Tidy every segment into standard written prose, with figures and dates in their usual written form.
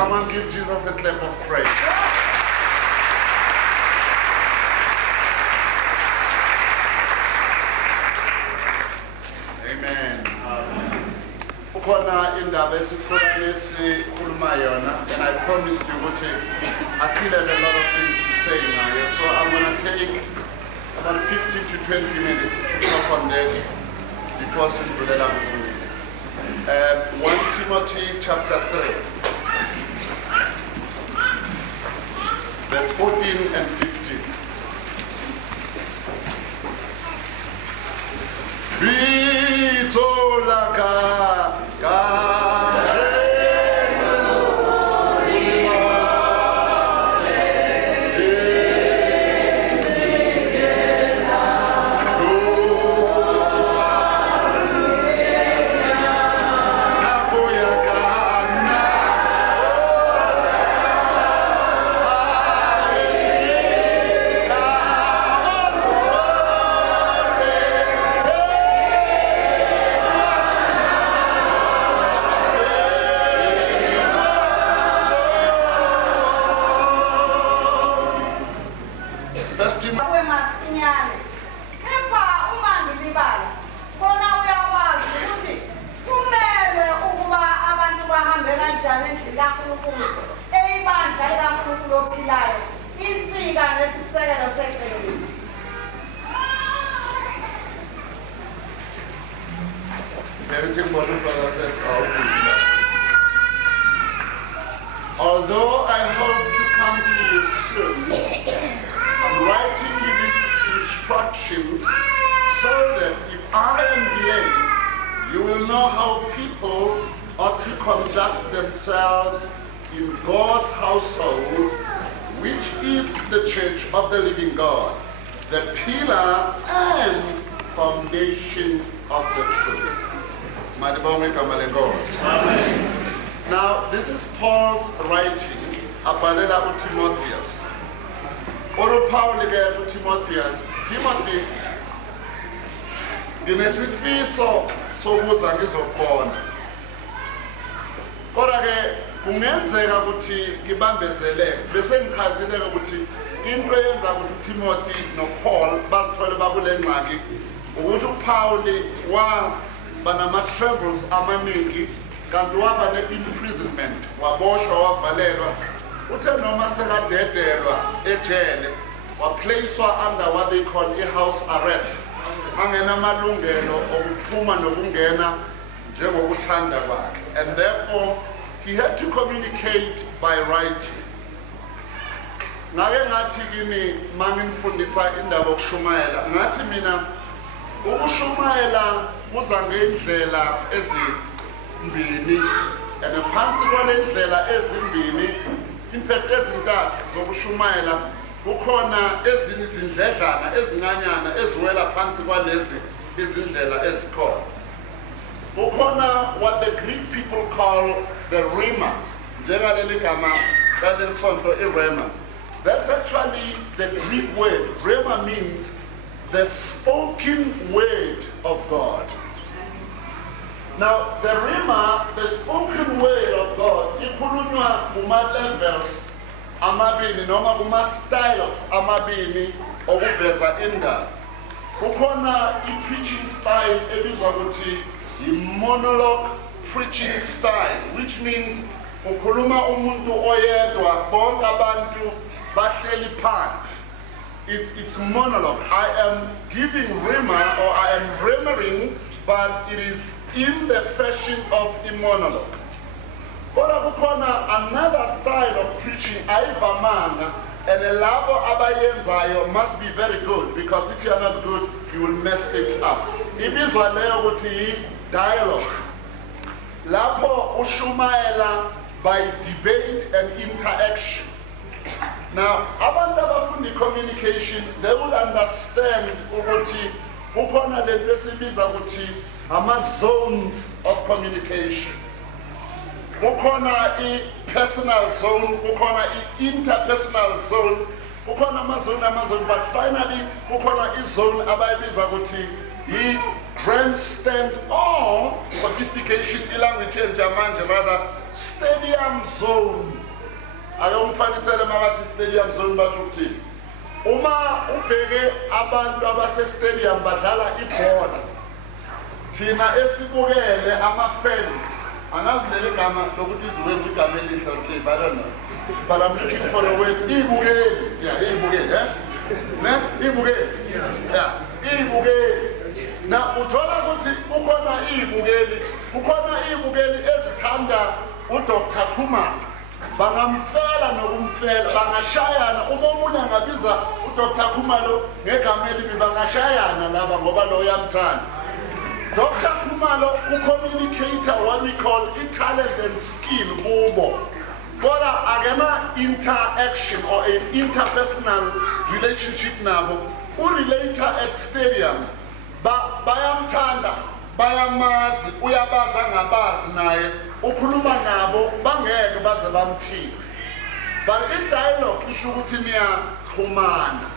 Come on, give Jesus a clap of praise. Amen. Ukhona indaba esifuna lesikhuluma yona, and I promised you ukuthi I still have a lot of things to say now, so I'm going to take about 15 to 20 minutes to talk on that before Sindhulela Mvumi. 1 Timothy chapter 3, verse 14 and 15. Although I hope to come to you soon, I'm writing you these instructions so that if I am delayed, you will know how people ought to conduct themselves in God's household, which is the church of the living God, the pillar and foundation of the truth. Amen. Now, this is Paul's writing, abhalela uTimotheus. Paul ke uTimotheus, Timothy, nginesifiso sokuza ngizobona. Kodwa ke kungenzeka ukuthi ngibambezeleke bese ngichazile ukuthi into eyenza ukuthi uTimothy noPaul bazithole bakule ngxaki ukuthi uPaul banama travels amaningi kanti waba ne-imprisonment, waboshwa, wavalelwa. Uthe noma sekadedelwa ejele, waplacewa under what they call a house arrest. Angenamalungelo okuphuma nokungena njengokuthanda kwakhe. And therefore, he had to communicate by writing. Ngake ngathi kini mangifundisa indaba yokushumayela, ngathi mina ukushumayela kuza ngendlela ezimbini, and phansi kwalendlela ezimbini, in fact ezintathu zokushumayela, kukhona ezinye izindledlana ezincanyana eziwela phansi kwalezi izindlela ezikhona. Kukhona what the Greek people call the rhema, njengaleli gama lalensonto irhema. That's actually the Greek word. Rhema means the spoken word of God. Now, the rhema, the spoken word of God, ikhulunywa kuma levels amabili noma kuma styles amabili okuveza indaba. Kukhona i-preaching style ebizwa ukuthi i-monologue preaching style, which means ukhuluma umuntu oyedwa bonke abantu bahleli phansi. It's monologue. I am giving rhema, or I am rhemering, but it is in the fashion of a monologue. Kodwa kukhona another style of preaching ayivamanga, and labo abayenzayo must be very good, because if you are not good, you will mess things up. Ibizwa leyo ukuthi dialogue. Lapho ushumayela by debate and interaction. Now, abantu abafundi communication, they will understand ukuthi kukhona lento esibiza ukuthi ama-zones of communication. Kukhona i-personal zone, kukhona i-interpersonal zone, kukhona amazone, but finally kukhona i-zone abayibiza ukuthi grandstand or sophistication language manje rather stadium zone. Ayomfanisele mabathi stadium zone batho ukuthini. Uma ubheke abantu abase stadium badlala ibhola, thina esibukele ama-fans, angakuleli gama lokuthi iziwembu igama elihle, okay, I don't know, but I'm looking for a word. Ibukeli, yeah, ibukeli, eh? Ne? Ibukeli, yeah, ibukeli. Na uthola ukuthi kukhona ibukeli ezithanda uDr. Khumalo, bangamfela nokumfela, bangashayana. Uma umunye angabiza uDr. Khumalo ngegama elibi, bangashayana laba ngoba lo uyamthanda. Dr. Khumalo ucommunicator what we call talent and skill kubo. Kodwa akena interaction or an interpersonal relationship nabo. Urelator at stadium, bayamthanda, bayamazi, uyabaza ngabazi naye, ukhuluma nabo bangeke baze bamthinte. But in dialogue isho ukuthi niyaxhumana.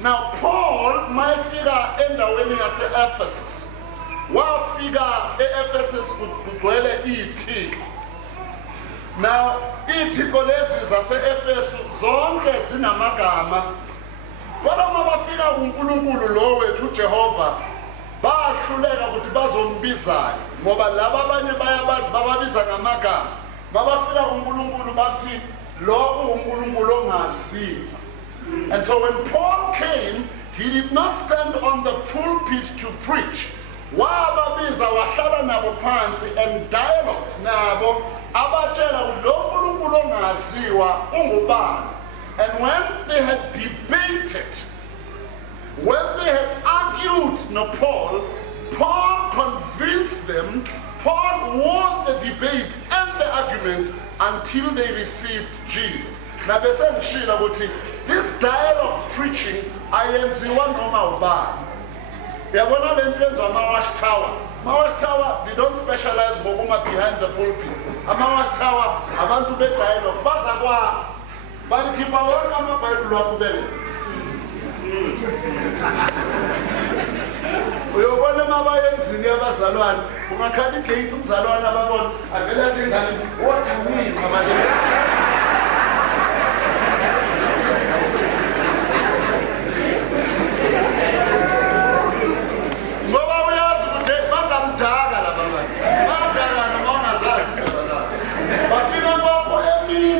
Now Paul mayefika endaweni yase-Ephesus, wafika e-Ephesus kugcwele iy'thiko. Now iy'thiko lezi zase-Efesu zonke zinamagama, kodwa uma bafika kuNkulunkulu lo wethu uJehova bahluleka ukuthi bazombizana, ngoba laba abanye bayabazi bababiza ngamagama. Babafika kuNkulunkulu bathi lo uNkulunkulu ongaziwa. And so when Paul came, he did not stand on the pulpit to preach. Wababiza wahlala nabo phansi and dialogued nabo, abatshela lo uNkulunkulu ongaziwa ungubani. And when they had debated, when they had argued, Paul convinced them. Paul won the debate and the argument until they received Jesus. Now besengishilo ukuthi this dialogue preaching ayenziwa noma ubani. Yabona le nto yenziwa ama-Wash Tower. Ama-Wash Tower, they don't specialize ngokuma behind the pulpit. Ama-Wash Tower abantu be-dialogue baza kwa balikhipha wonke amabhayibheli wakubele. Uyobona mabaye emzini yabazalwane, ungakhala igate umzalwane ababona avele athi ingane, what do you mean mabanye? Ngoba uyazi ukuthi bazamdaka laba bantu. Badakana mawungazazi indaba zabo. Bafika kwakho emini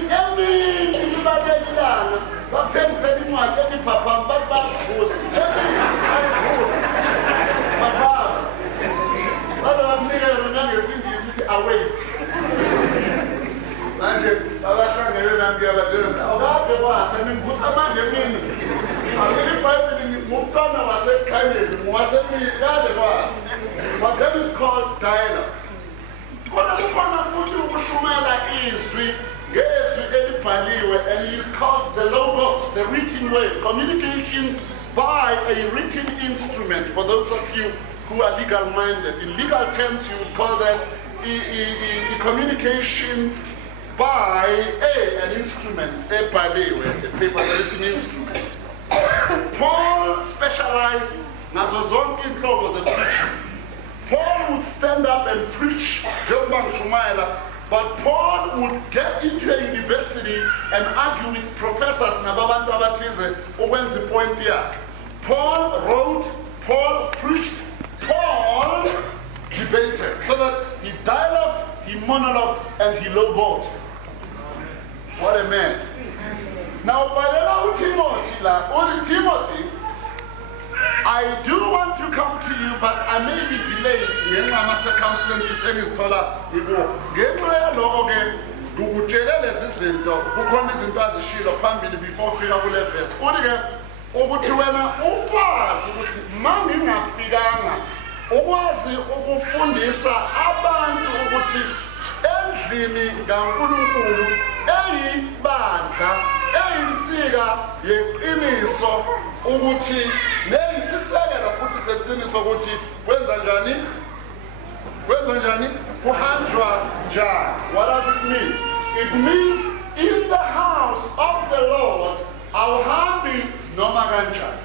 ibalelilanga, bakuthengisela incwadi ethi phapham bathi bakhosi. Away. Manje abahlangene nami ngiyabadela awukabe wasenimvusa manje mina awuke iBhayibheli ngumntwana waseKhanani ngowasemini kade kwasi. But that is called dialogue. Kodwa kukhona futhi ukushumela izwi ngezwi elibhaliwe, and it is called the logos, the written word, communication by a written instrument. For those of you who are legal minded, in legal terms you would call that communication by an instrument, a paper written instrument. Paul specialized nazo zonke inhlobo ze preaching. Paul would stand up and preach, but Paul would get into a university and argue with professors nababantu abathize ukwenza point yakhe. Paul wrote, Paul preached, Paul debated, so that he dialogued, he monologued, and he logoed. What a man. Now, by the Timothy, I do want to come to you, but I may be delayed. Ngenxa circumstances engizithola ngenxa yaloko ke ngukutshela lezi zinto, kukhona izinto azishilo phambili before fika kule verse. Uthi ke ukuthi wena ukwazi ukuthi mangingafikanga ukwazi ukufundisa abantu ukuthi endlini kaNkulunkulu eyibandla eyinsika yeqiniso ukuthi neyisisekelo futhi seqiniso ukuthi kwenza njani kuhanjwa njani. What does it mean? It means in the house of the Lord awuhambi noma kanjani,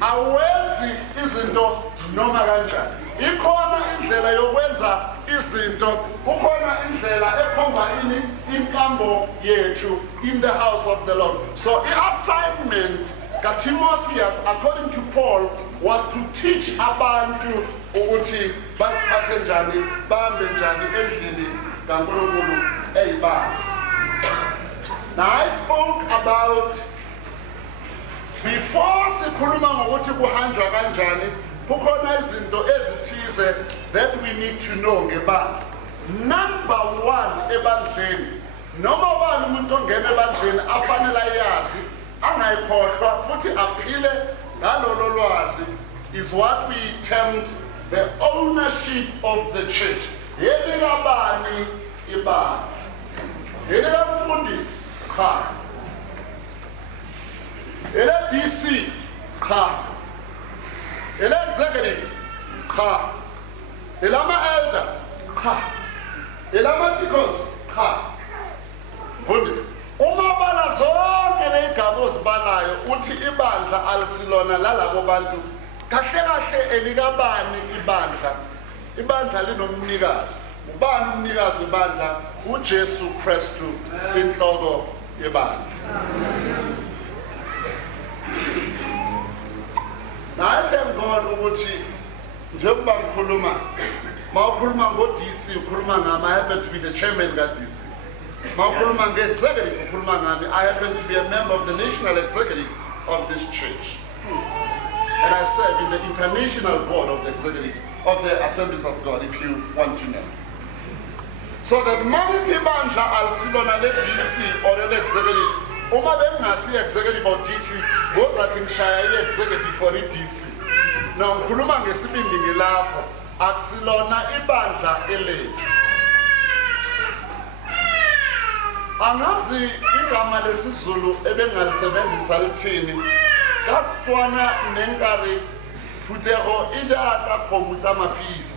awenzi izinto noma kanjani. ikhona indlela yokwenza izinto, kukhona indlela ekhomba ini inkambo yethu in the house of the Lord. So i-assignment kaTimotheus, according to Paul, was to teach abantu ukuthi baziphathe njani, bahambe njani endlini kaNkulunkulu eyibandla. Now I spoke about, before sikhuluma ngokuthi kuhanjwa kanjani, kukhona izinto ezithize that we need to know ngebandla. Number one, ebandleni, noma ubani umuntu ongena ebandleni afanele ayazi, angayikhohlwa futhi aphile ngalolo lwazi, is what we termed the ownership of the church. Yelikabani ibandla, yelikamfundisi cha, ele-DC cha, ele-executive cha, elama-elder cha, elama-deacons cha. Mfundisi, uma bala zonke ley'gaba ozibalayo uthi ibandla alisilona lalabo bantu, kahle kahle elikabani ibandla? Ibandla linomnikazi. Ubani umnikazi webandla? uJesu Kristu, inhloko yebandla. Now I thank God ukuthi njengoba ngikhuluma, mawukhuluma ngo-DC ukhuluma ngami, I happen to be the chairman ka-DC. Mawukhuluma nge-executive ukhuluma ngami, I happen to be a member of the national executive of this church. And I serve in the international board of the executive of the Assemblies of God, if you want to know. So that mangithi bandla alisilona le-DC or le-executive, uma bengasi executive of DC, ngozathi ngishaya i-executive for i-DC. Now ngikhuluma ngesibindi ngilapho, akusilona ibandla elethu. Angazi igama lesizulu ebengalisebenzisa lithini, kasifana nenkari phutego ijata khomutsa mafisa.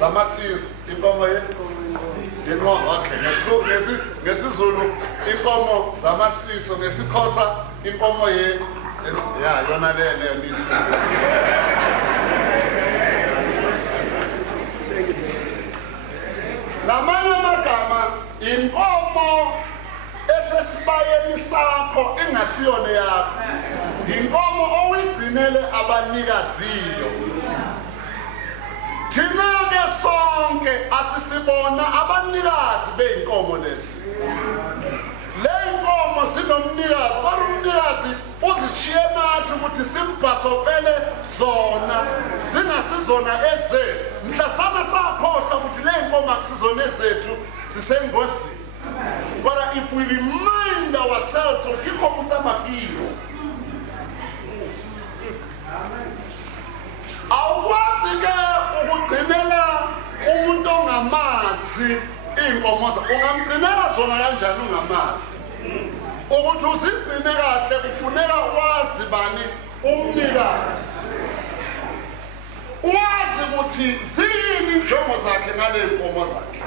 Lamasizo, inkomo yenkomo, okay. Ngesizulu inkomo zamasiso, ngesikhosa inkomo ya yona le ndizi. Lamanye amagama inkomo esesibayeni sakho engasiyona yakho, inkomo oyigcinele abanikaziyo. Thina ke sonke asisibona abanikazi beyinkomo lezi. Le inkomo sinomnikazi, kodwa umnikazi uzishiye nathi ukuthi simbhasopele zona, zingasizona ezethu. Mhlasana sakhohlwa ukuthi le inkomo akusizona ezethu, sisengozini. But if we remind ourselves of ikhomutsa mafisa, awukwazi ke ukugcinela umuntu ongamazi iy'nkomo zakhe. Ungamgcinela zona kanjani ungamazi? Ukuthi uzigcine kahle kufuneka wazi bani umnikazi, wazi ukuthi ziyini injongo zakhe ngale y'nkomo zakhe,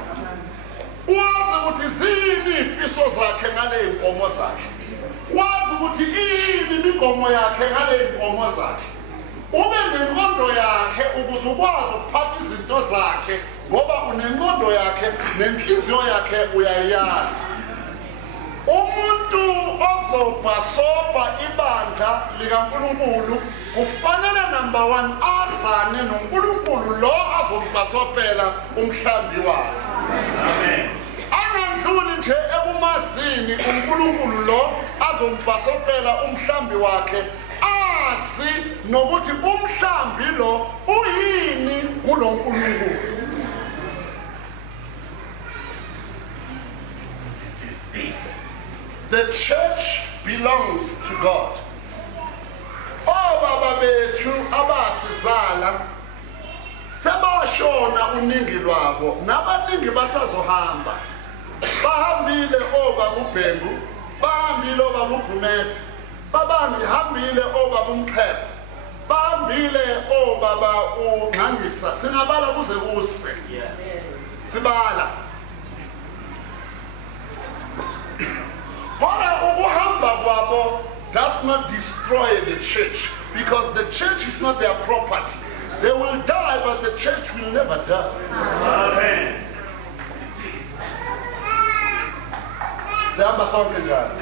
wazi ukuthi ziyini iy'fiso zakhe ngale y'nkomo zakhe, wazi ukuthi iyini imigomo yakhe ngale y'nkomo zakhe. Ube nengqondo yakhe ukuze ukwazi ukuphatha izinto zakhe, ngoba unengqondo yakhe nenhliziyo yakhe uyayazi. Umuntu ozobhasopa ibandla likaNkulunkulu kufanele number one azane noNkulunkulu lo azombhasopela umhlambi wakhe. Amen. Angandluli nje ekumazini uNkulunkulu lo azombhasopela umhlambi wakhe, azi nokuthi umhlambi lo uyini kulo Nkulunkulu. The church belongs to God. Obaba bethu abasizala sebashona uningi lwabo, nabaningi basazohamba. Bahambile obaba uBhengu, bahambile obaba uGumede, bahambile obaba uMxhephe, bahambile obaba uNgqangisa. Singabala kuze kuse. Sibala. Kodwa ukuhamba kwabo does not destroy the church, because the church is not their property. They will die, but the church will never die. Amen. Amen.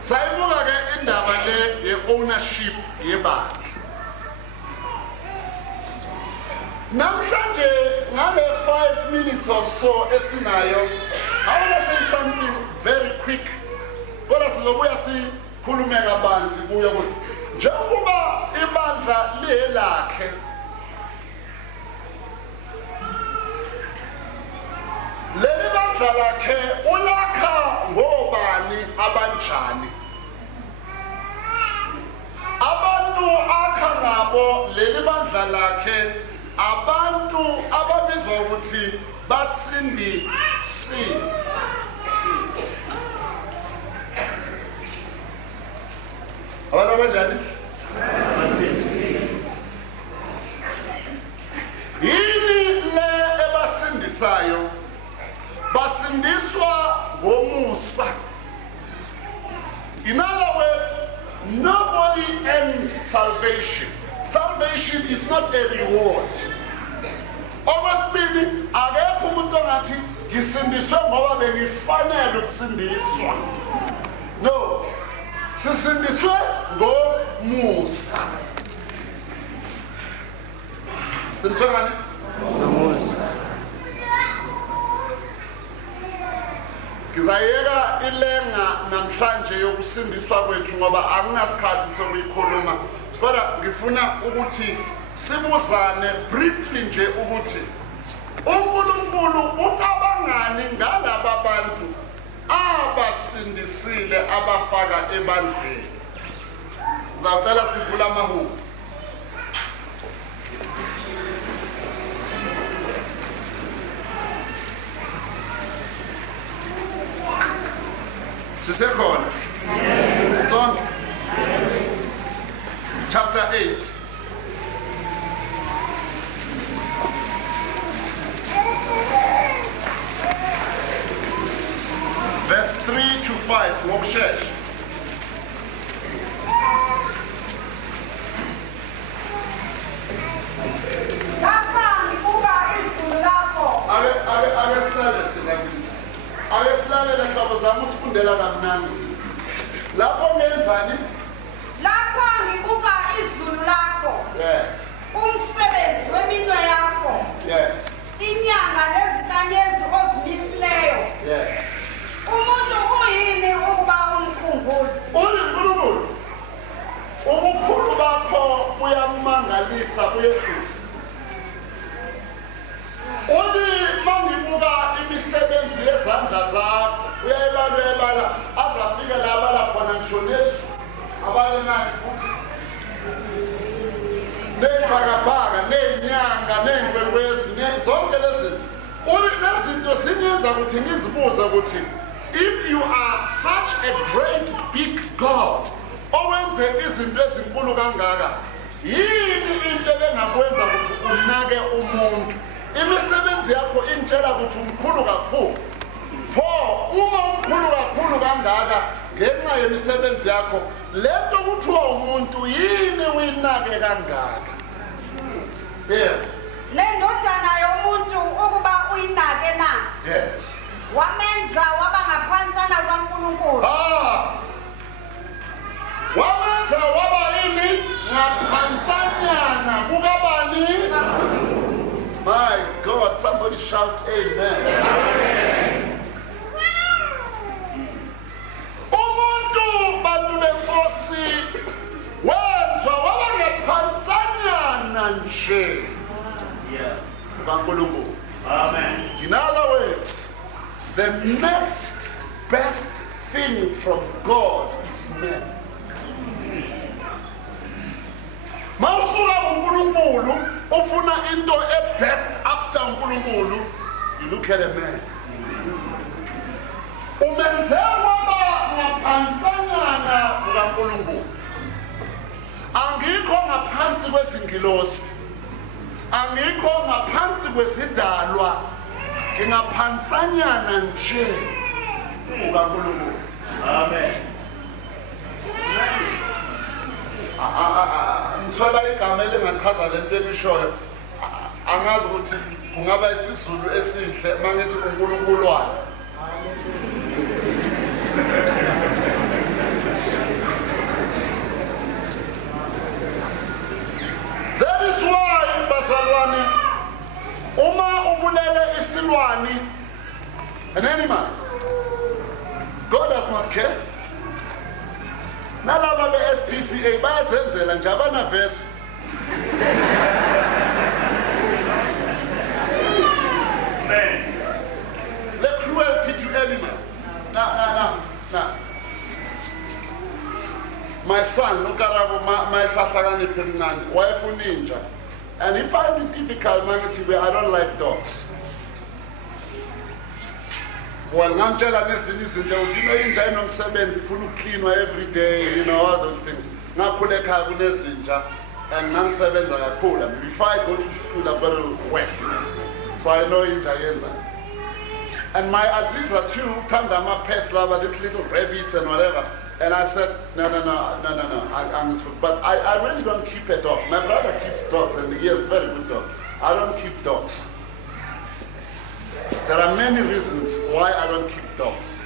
Sayibuka ke indaba le ye-ownership yebandla. Namhlanje ngale 5 minutes or so esinayo, I want to say something very quick. Kodwa sizobuya sikhulume kabanzi kuyo ukuthi njengoba ibandla lelakhe, leli bandla lakhe ulakha ngobani abanjani? Abantu akha ngabo leli bandla lakhe abantu ababizwa ukuthi basindisiwe. Abantu abanjani? Yini le ebasindisayo? Basindiswa ngomusa. In other words, nobody earns salvation. Salvation is not a reward. Okwesibili, akekho umuntu ongathi ngisindiswe ngoba bengifanele ukusindiswa. No. Sisindiswe ngomusa. Sindiswe ngani? Ngomusa. Ngizayeka ilenga namhlanje yokusindiswa kwethu ngoba anginasikhathi sokuyikhuluma. Kodwa ngifuna ukuthi sibuzane briefly nje ukuthi uNkulunkulu ucabangani ngalaba bantu abasindisile abafaka ebandleni. Ngizacela sivule amahubo. Sisekhona? Sonke? Chapter 8. Verse 3 to 5. Ngokushesha. Ake silalele hlobo zami usifundela kamnandi sisi. Lapho ngenzani? Lapho ngibuka izulu lakho. Yes. Umsebenzi weminwe yakho. Yes. Inyanga nezinkanyezi ozimisileyo. Yes. Umuntu uyini ukuba umkhumbulo? uNkulunkulu. Ubukhulu bakho buyamangalisa buyehlusa. Uthi mangibuka imisebenzi yezandla zakho uyayibala azafika la bala khona ngisho nesu abale nani futhi nebhakabhaka nezinyanga nenkwenkwezi zonke lezi lezinto zinyenza ukuthi ngizibuze ukuthi if you are such a great big God owenze izinto ezinkulu kangaka, yini into engakwenza ukuthi unake umuntu? Imisebenzi yakho intshela ukuthi umkhulu kakhulu. Pho uma umkhulu kakhulu kangaka ngenxa yemisebenzi yakho, lento kuthiwa umuntu yini uyinake kangaka? Yeah. Lendodana yomuntu ukuba uyinake na? Yes. Wamenza waba ngaphansana kukaNkulunkulu. Wamenza waba yini ngaphansanyana kukabani? My God, somebody shout amen. Amen. Umuntu bantu benkosi wenza waba ngaphansanyana nje. Yeah. KaNkulunkulu. Amen. In other words, the next best thing from God is man. Mawusuka kuNkulunkulu ufuna into best after uNkulunkulu, you look at a man. Umenze waba ngaphansanyana kukaNkulunkulu. Angikho ngaphansi kwezingilosi. Angikho ngaphansi kwezidalwa. Ngingaphansanyana nje kukaNkulunkulu. Amen. Ngiswela igama elingachaza lento engishoyo. Angazi ukuthi kungaba isizulu esihle mangithi uNkulunkuluwana. That is why bazalwane uma ubulele isilwane an animal, God does not care. Nalaba be-SPCA bayazenzela nje abanavesi. The cruelty to animal. Now. My son, Ukarabo, my sahlakani pemnani, wife ninja. And if I be typical mangithi, I don't like dogs. Well, ngamtshela nezinye izinto inja inomsebenzi ifuna ukuklinwa every day, all those things. Ngakhule ekhaya kunezinja and ngangisebenza kakhulu. Before I go to school, I've got to work. So I know inja yenza. And my Aziza too, turned my pets lava, these little rabbits and whatever. And I said, no. But I really don't keep a dog. My brother keeps dogs and he has very good dogs. I don't keep dogs. There are many reasons why I don't keep dogs.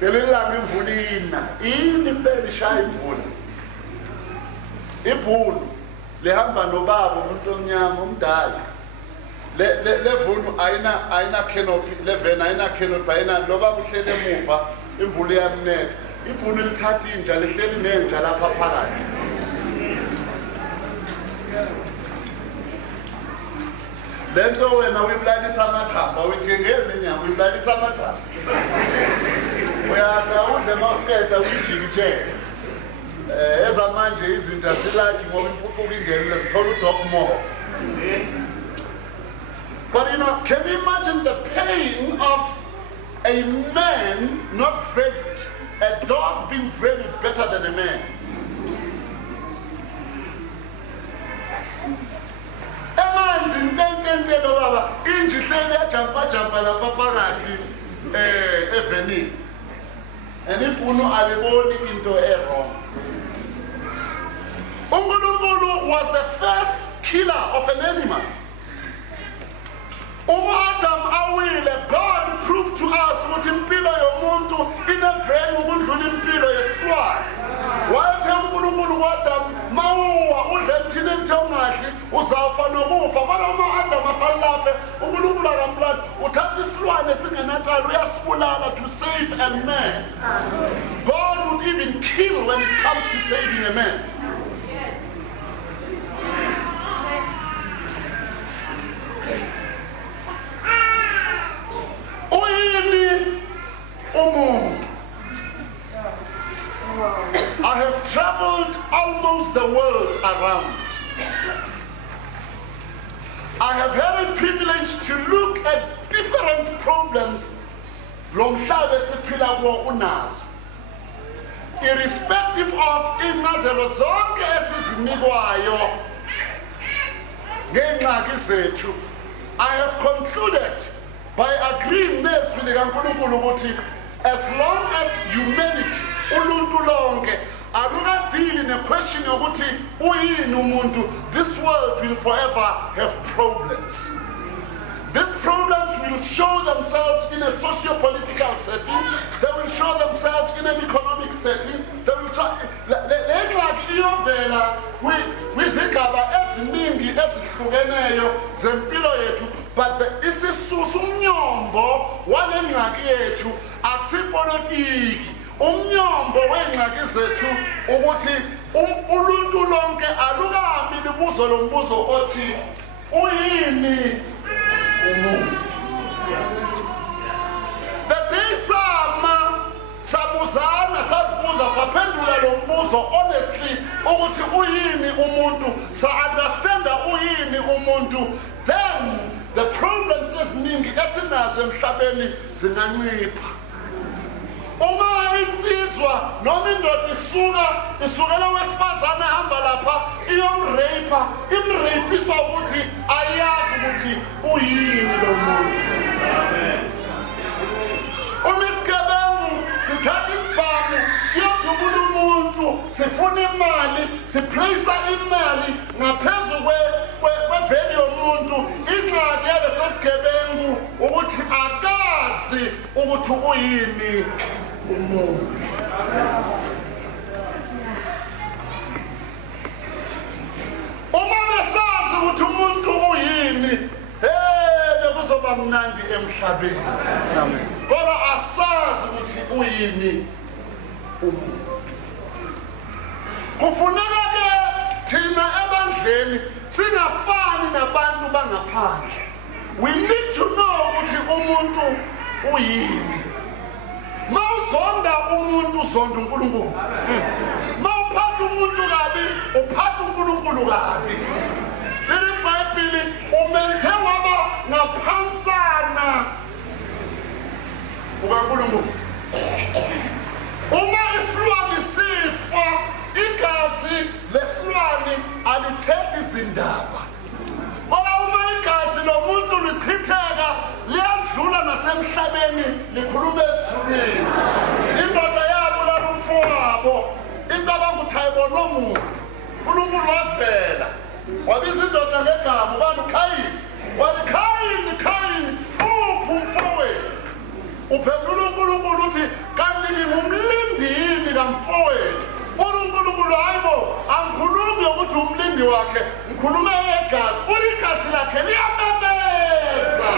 Ngelilanga imvulina, impela ishaya imvula. Ibhulu lihamba nobaba umuntu omnyama omdala. Le vunu ayina canopy, le van ayina canopy, ayina lo baba uhlele emuva, imvula iyamnetha. Ibhunu lithatha inja lihleli nenja lapha phakathi. Lento wena uyiblalisa amathamba, uyithengele nenyama uyiblalisa amathamba. Uyaka udle mawuqeda uyijikijele. Ezamanje izinto asilaki ngoba impucuko ingenile sithola udog more. But can you imagine the pain of a man not fed, a dog being fed better than a man? Emanzi intente lo baba inji hleli yajampa lapha phakathi evenini. And ibhunu aliboni into wrong. uNkulunkulu was the first killer of an animal. Adam awile, God proved to us ukuthi impilo yomuntu ineveni ukudlula impilo yesilwane. Wathi uNkulunkulu kwaDam mawuwa udle emthini enthongadli uzawufa nokufa. Kodwa uma Adam afalahle uNkulunkulu akamplan uthatha isilwane esingenacala uyasibulala to save a man. God would even kill when it comes to saving a man. I have traveled almost the world around. I have had a privilege to look at different problems lomhlaba esiphila kuwo unazo. Irrespective of incazelo zonke esizinikwayo ngengxaki zethu, I have concluded by agreeing nezwi likaNkulunkulu ukuthi as long as humanity uluntu lonke alukadili ne-question yokuthi uyini umuntu, this world will forever have problems. These problems will show themselves in a socio-political setting. They will show themselves in an economic setting. They will show lengxaki iyovela kwizigaba eziningi ezihlukeneyo zempilo yethu. But isisusa umnyombo wale ngxaki yethu akusipolitiki. Umnyombo wengxaki zethu ukuthi uluntu lonke alukami libuzo lombuzo othi uyini umuntu. The day sabuzana sazibuza saphendula lo mbuzo honestly ukuthi uyini umuntu, sa-understanda uyini umuntu, then the problems eziningi esinazo emhlabeni zingancipha. Uma insizwa noma indoda isukela wesifazane ehamba lapha iyomrape, imrapisa ukuthi ayazi ukuthi uyini lo muntu. Uma isigebengu sithatha isibhamu siyodubula sifuna imali, siplace imali ngaphezu kwe-value yomuntu. Ingxaki yaleso sigebengu ukuthi akazi ukuthi uyini umuntu. Uma besazi ukuthi umuntu uyini, bekuzoba mnandi emhlabeni. Kodwa asazi ukuthi uyini umuntu. Kufuneka ke thina ebandleni singafani nabantu bangaphandle. We need to know ukuthi umuntu uyini. Mawuzonda umuntu uzonda uNkulunkulu. Mawuphatha umuntu kabi uphatha uNkulunkulu kabi. IBhayibheli umenze waba ngaphansana ukaNkulunkulu. Uma isilwane sifa, igazi lesilwane alithethi izindaba. Kodwa uma igazi lomuntu lichitheka liyadlula nasemhlabeni likhuluma ezulwini. Indoda yabo lalumfowabo icabanga ukuthi ayibona umuntu. uNkulunkulu wavela wabiza indoda ngegama ubani uKhayini. Wathi Khayini, uphi umfowethu? Uphendula uNkulunkulu uthi kanti ngingumlindini kamfowethu. uNkulunkulu hayibo angikhulumi ukuthi umlindi wakhe, ngikhuluma yegazi. Igazi lakhe liyamemeza.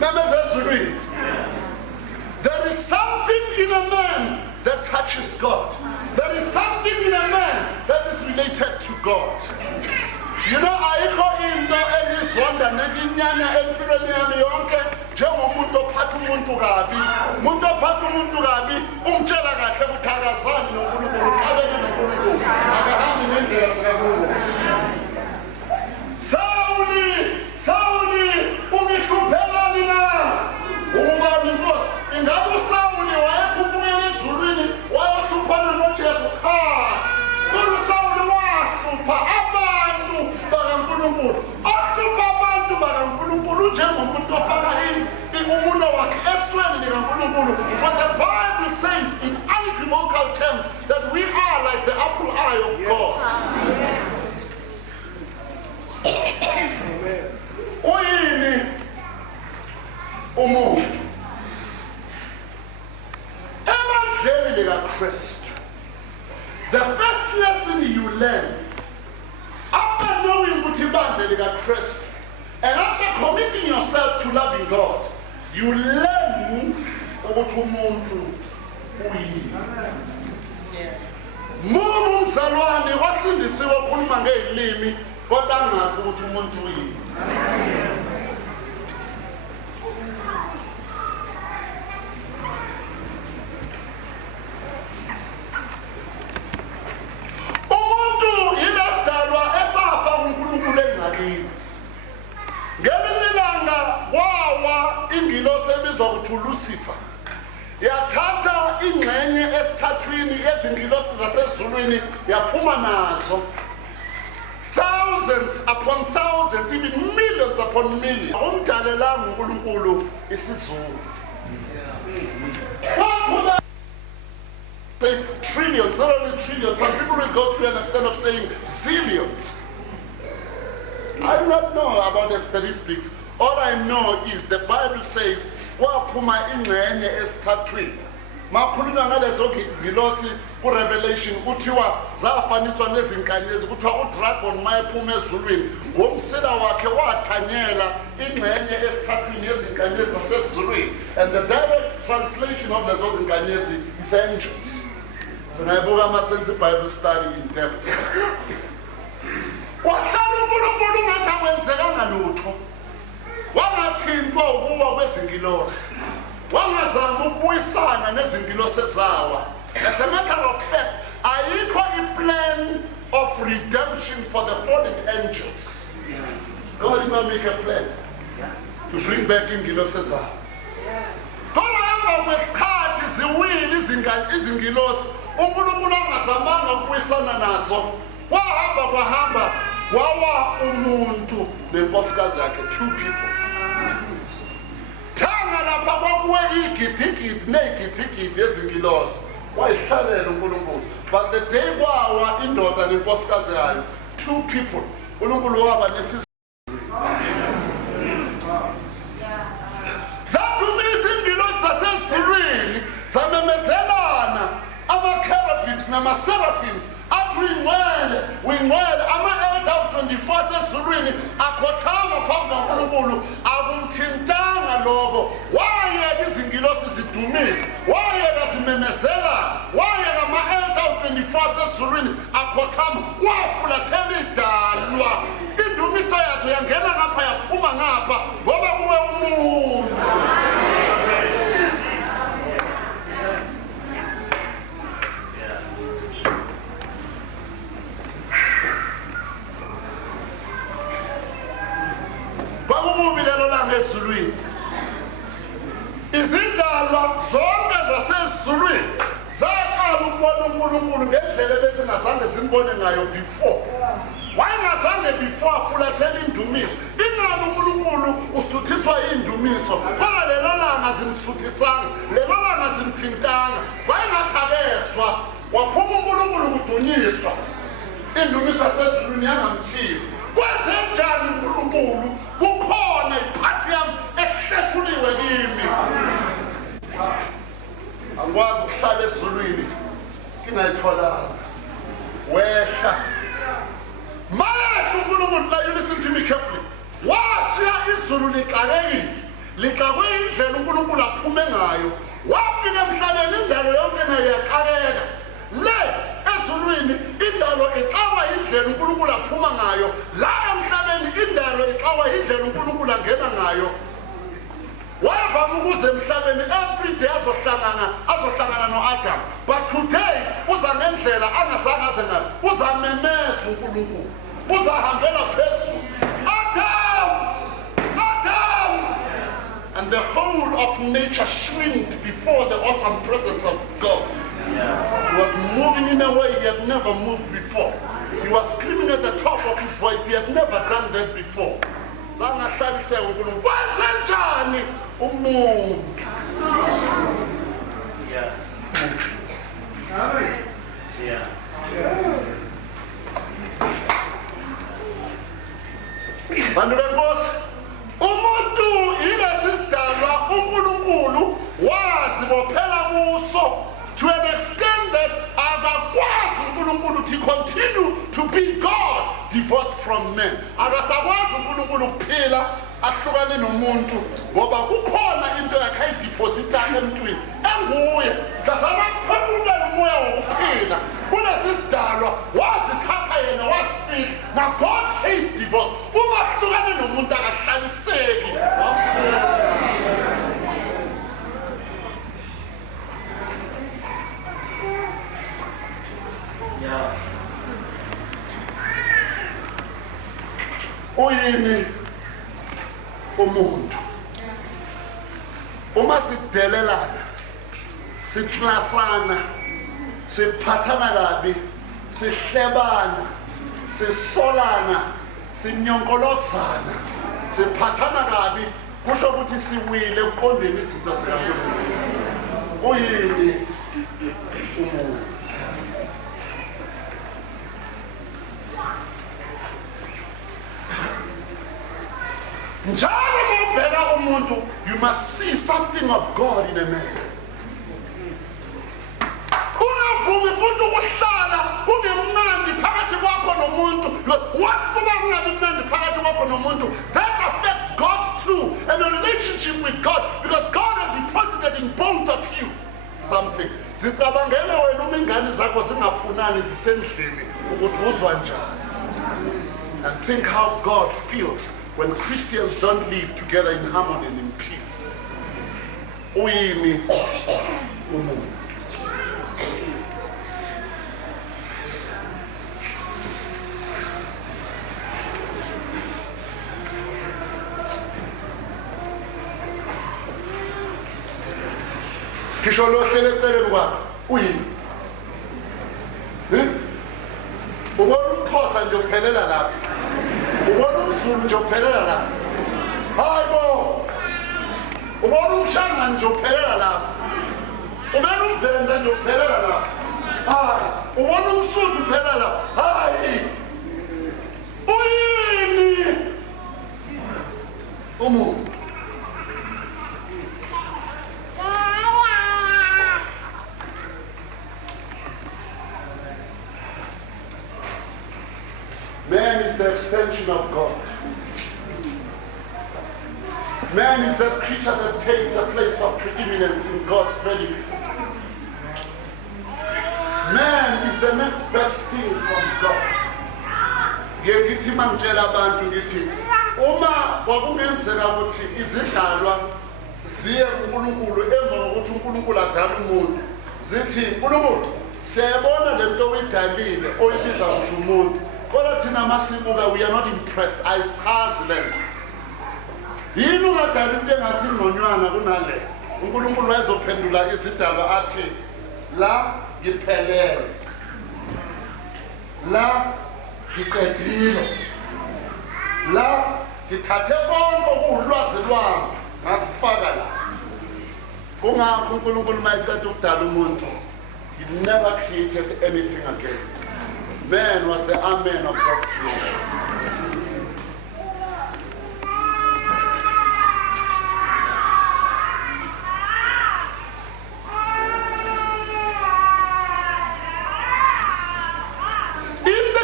Memeza ezulwini. There is something in a man that touches God. There is something in a man that is related to God. You know, ayikho into elizonda nekinyanya empilweni yami yonke njengomuntu ophatha umuntu kabi. Umuntu ophatha umuntu kabi umtshela kahle ukuthi akazani noNkulunkulu, uqhabele noNkulunkulu, akahambi ngendlela zikaNkulunkulu. Sawuli ungihluphekani na? Ungubani inkosi? Ingabe uSawuli wayekhuphukela ezulwini wayehluphana noJesu? Kodwa uSawuli wahlupha abantu bakaNkulunkulu. Ohlupha abantu bakaNkulunkulu njengomuntu ofaka umuno wakhe esweni likaNkulunkulu. For the Bible says in unequivocal terms that we are like the apple eye of God. Uyini umuntu? Ebandleni likaKristu, the first lesson you learn after knowing ukuthi ibandla likaKristu and after committing yourself to loving God, you learn ukuthi umuntu uyini. Mubu umzalwane wasindisiwe ukhuluma ngezilimi kodwa angazi ukuthi umuntu uyini. Umuntu yilesidalwa esafa uNkulunkulu engcakini. Ngelinye ilanga wawa ingilosi ebizwa ukuthi uLucifer. Yathatha ingxenye esithathwini yezingilosi zasezulwini yaphuma nazo. Thousands upon thousands, even millions upon millions. Umdalelanga uNkulunkulu isizulu. Say trillions, not only trillions. Some people will go to an extent of saying zillions. I do not know about the statistics. All I know is the Bible says, waphuma ingxenye esithathwini. Makhulunywa ngalezo ngilosi kuRevelation kuthiwa zafaniswa nezinkanyezi, kuthiwa udragon mayephuma ezulwini ngomsila wakhe wathanyela ingxenye esithathwini yezinkanyezi zasezulwini. And the direct translation of lezo zinkanyezi is angels. Singayibuka amasense Bible study in depth. Wahlala uNkulunkulu ngathi akwenzekanga lutho. Wangathintwa ukuwa kwezingilosi. Wangazama ukubuyisana nezingilosi zawa. As a matter of fact, ayikho plan of redemption for the fallen angels. God did not make a plan to bring back ingilosi zawa. Kodwa emva kwesikhathi ziwili izingilosi uNkulunkulu angazamanga ukubuyisana nazo. Kwahamba wawa umuntu nenkosikazi yakhe, two people. Thanga lapha kwakuwe igidigidi negidigidi ezingilosi wayihlalela uNkulunkulu. But the day kwawa indoda nenkosikazi yayo, 2 people, uNkulunkulu waba nesizwe. Zathumisa ingilosi zasezulwini zamemezelana ama-cherubims nama-seraphims athi wingcwele ama-elder 24 asezulwini akhothama phambi kaNkulunkulu akumthintanga lokho. Wayeka izingilosi zidumisa, wayeka zimemezela, wayeka ama-elder 24 asezulwini akhothama, wafulathela idalwa. Indumiso yazo yangena ngapha yaphuma ngapha ngoba kuwe umuntu. Kwakubi lelo langa ezulwini. Izindalwa zonke zasezulwini zaqala ukubona uNkulunkulu ngendlela ebesingazange zimbone ngayo before. Wayengazange before afulathela indumiso. Ingani uNkulunkulu usuthiswa indumiso? Kodwa lelo langa zimsuthisanga, lelo langa zimthintanga. Wayengathabeswa, waphuma uNkulunkulu kudunyiswa. Indumiso yasezulwini yangamthiyo. Kwenzenjani uNkulunkulu? Kukhona iphathi yami ehlethuliwe kimi. Angikwazi ukuhlala ezulwini ngingayitholanga. Wehla. Mayehla uNkulunkulu, now you listen to me carefully. Washiya izulu lixakwe indlela uNkulunkulu aphume ngayo. Wafika emhlabeni indalo yonke nayo yaxakeka. Le ezulwini indalo ixakwa indlela uNkulunkulu aphuma ngayo. La emhlabeni indalo ixakwa indlela uNkulunkulu angena ngayo. Wayevama ukuze emhlabeni every day azohlangana no-Adam. But today uza ngendlela angazange aze ngayo. Uzamemeza uNkulunkulu, uzahambela phezulu. Adam! And the whole of nature shrinked before the awesome presence of God. He was moving in a way he had never moved before. He was screaming at the top of his voice. He had never done that before. Zangahlaliseke uNkulunkulu. Kwenzenjani umuntu? Bantu benkosi, umuntu yilesi sidalwa uNkulunkulu wazibophela kuso to an extent that akakwazi uNkulunkulu to continue to be God divorced from men. Akasakwazi uNkulunkulu ukuphila ahlukane nomuntu ngoba kukhona into yakhe ayideposita emntwini enguye. Dlazana kuphefumula umoya wokuphila kulesi sidalwa, wazithatha yena wasifihla. Now God hates divorce. Uma ahlukane nomuntu akahlaliseki. Uyini umuntu? Uma sidelelana, siklasana, siphathana kabi, sihlebana, sisolana, sinyonkolozana, siphathana kabi, kusho ukuthi siwile ukuqondeni izinto zikaNkulunkulu. Uyini umuntu? Njalo mawubheka umuntu, you must see something of God in a man. Ungavumi futhi ukuhlala kungemnandi phakathi kwakho nomuntu. Once kuba kungabi mnandi phakathi kwakho nomuntu, that affects God too, and a relationship with God, because God has deposited in both of you something. Zicabangele wena uma ingane zakho zingafunani zisendlini ukuthi uzwa njani. And think how God feels when Christians don't live together in harmony and in peace. Uyini umuntu? Kisho lo hlele eceleni kwakho uyini? Ubona umphosa nje uphelela lapha. Ubona umZulu nje uphelela lapha. Hayibo. ubona umhlangano nje uphelela lapho, ubona umvenda nje uphelela lapho, hayi ubona umsuthu uphelela lapho, hayi uyini umuntu. Man is the extension of God. Man is that creature that takes a place of preeminence in God's value system. Man is the next best thing from God. Ngithi mangitshela abantu ngithi uma kwakungenzeka ukuthi izidalwa ziye kuNkulunkulu emva kokuthi uNkulunkulu adala umuntu, zithi uNkulunkulu siyabona lento oyidalile oyibiza ukuthi umuntu, kodwa thina masibuka we are not impressed, ayisichazi lento. Yini ungadala into engathi ingconywana kunale? uNkulunkulu wayezophendula izidalwa athi la ngiphelele, la ngiqedile, la ngithathe konke okuwulwazi lwami ngakufaka la. Kungakho uNkulunkulu mayeceda ukudala umuntu, he never created anything again. Man was the amen of God's creation.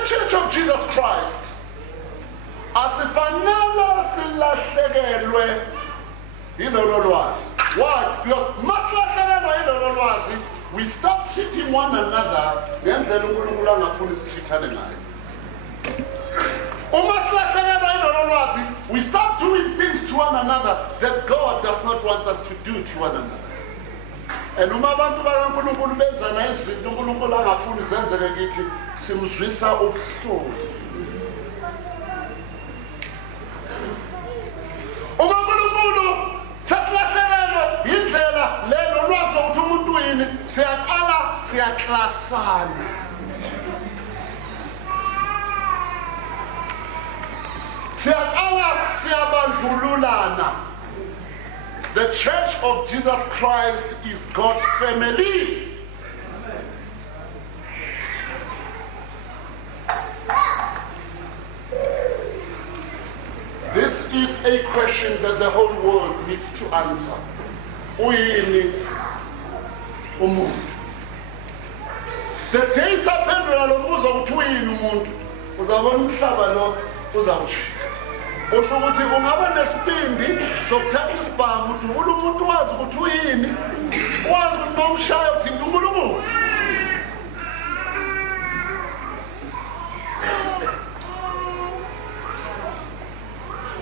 Church of Jesus Christ, asifanele silahlekelwe yilolo lwazi. Why? Because masilahlekelwa yilolo lwazi, we start treating one another ngendlela uNkulunkulu angafuni sithithane ngayo. Uma silahlekelwa yilolo lwazi, we start doing things to one another that God does not want us to do to one another. And uma abantu bakaNkulunkulu benzana izinto uNkulunkulu angafuni zenzeke kithi, simzwisa ubuhlungu. Uma uNkulunkulu sesilahlekelwe indlela lelo lwazi lokuthi umuntu uyini, siyaqala siyaklasana. Siyaqala siyabandlululana. The Church of Jesus Christ is God's family. This is a question that the whole world needs to answer. Uyini umuntu? The day saphendula lo mbuzo ukuthi uyini umuntu, uzabona umhlaba lo uzawutshintsha. Usho ukuthi kungaba nesibindi sokuthatha isibhamu udubula umuntu wazi ukuthi uyini, wazi ukuthi nomshaya uthinta uNkulunkulu.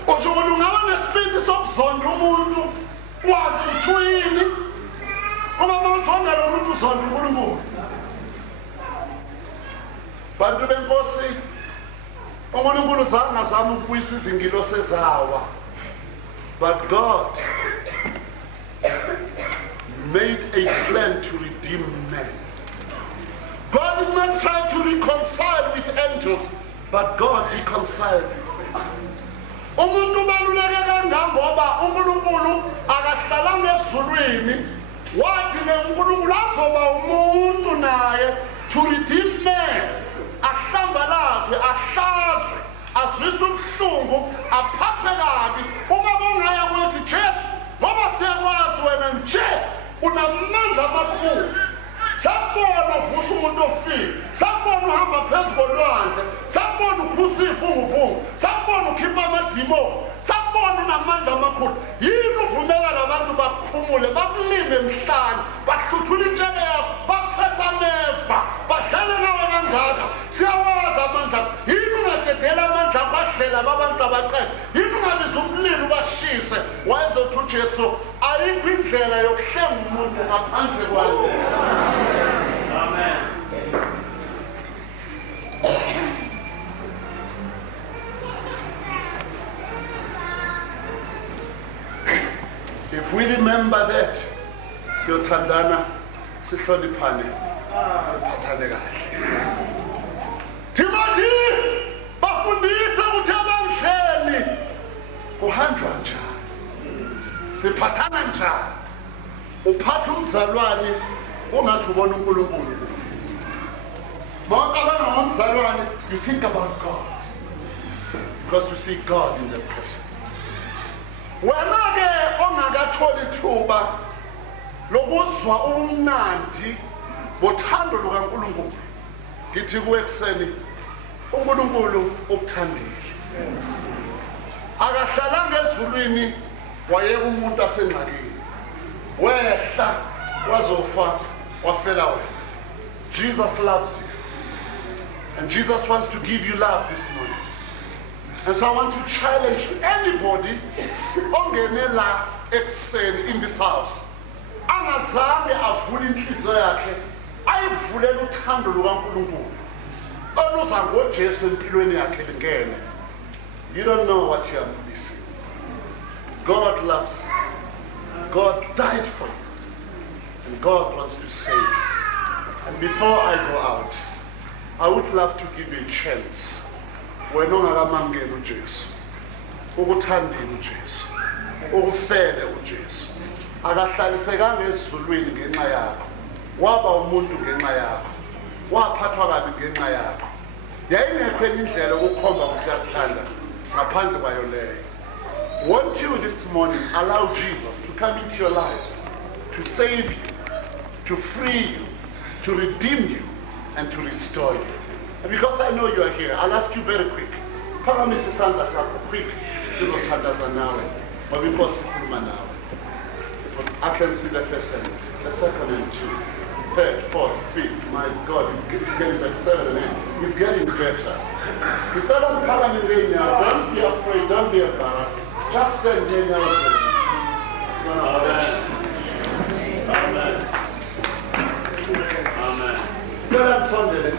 Usho ukuthi ungaba nesibindi sokuzonda umuntu wazi ukuthi uyini, uma uzonda lo muntu uzonda uNkulunkulu. Bantu benkosi, uNkulunkulu zangazama ukubuyisa izingilosi ezawa, but God made a plan to redeem man. God did not try to reconcile with angels, but God reconciled with man. Umuntu ubaluleke kangangoba uNkulunkulu akahlalanga ezulwini, wathi uNkulunkulu azoba umuntu naye to redeem man. Ahlambalazwe, ahlazwe, azwise ubuhlungu, aphathwe kabi. Uma bongaya kuthi Jesu, ngoba siyakwazi wena nje unamandla amakhulu. Sakubona uvusa umuntu ofile, sakubona uhamba phezu kolwandle, sakubona ukhusa ivunguvungu, sakubona ukhipha amadimoni, sakubona unamandla amakhulu. Yini uvumela labantu bakhumule, bakulime emhlane, bahluthula intshebe yakho, bakuphesa ameva, badlale ngawe kangaka? Siyawazi amandla. Yini ungadedela amandla akho ahlela abantu abaqede? Yini ungabiza umlilo ubashise? Wayezothi uJesu ayikho indlela yokuhlenga umuntu ngaphandle kwakhe. Amen. If we remember that, siyothandana, sihloniphane, siphathane kahle. Timothy, bafundise ukuthi ebandleni kuhanjwa njani. siphathana njani. Uphatha umzalwane ungathi ubona uNkulunkulu. Mawucabanga ngomzalwane, you think about God. Because you see God in the person. Wena-ke ongakatholi ithuba lokuzwa ubumnandi bothando lukaNkulunkulu, ngithi kuwe ekuseni uNkulunkulu ukuthandile. Akahlalanga ezulwini wayeka umuntu asengxakini, wehla wazofa wafela wena. Jesus loves you, and Jesus wants to give you love this morning. And so I want to challenge anybody ongene la ekuseni in this house, angazange avule inhliziyo yakhe ayivulele uthando lukaNkulunkulu oluza ngoJesu empilweni yakhe lingene. You don't know what you are missing. God loves you. God died for you. And God wants to save you. And before I go out, I would love to give you a chance. Wena ongakamamukeli uJesu, ukuthandile uJesu, ukufele uJesu, akahlalisekanga ezulwini ngenxa yakho, waba umuntu ngenxa yakho, waphathwa kabi ngenxa yakho. Yayingekho enye indlela ukukhomba ukuthi uyakuthanda ngaphandle kwayo leyo. Won't you this morning allow Jesus to come into your life, to save you, to free you, to redeem you, and to restore you? And because I know you are here, I'll ask you very quick. Phakamise isandla sakho quick, ngizothandaza nawe ngoba inkosi ikhuluma nawe. I can see the first hand, the second and two, third, fourth, fifth. My God, it's getting better. 7 and 8. It's getting better. If I don't come in now, don't be afraid, don't be embarrassed. Just stand here now and say, Amen. Amen. Third Sunday,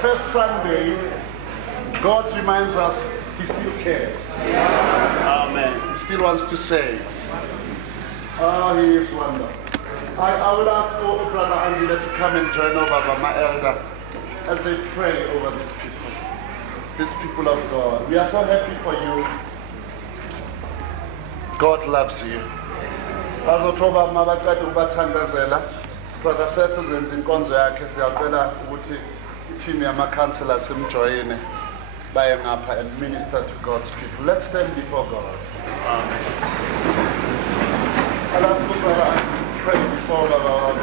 first Sunday, God reminds us He still cares. Amen. He still wants to save. Oh, He is wonderful. I will ask Brother Angela to come and join over my elder as they pray over these people of God. We are so happy for you. God loves you. Bazothoba mabaqeda ukubathandazela. Brother Seth uzenza inkonzo yakhe, siyacela ukuthi i-team yama-counselors simjoyine baye ngapha and minister to God's people. Let's stand before God. Amen. I'll ask Brother to pray before Baba.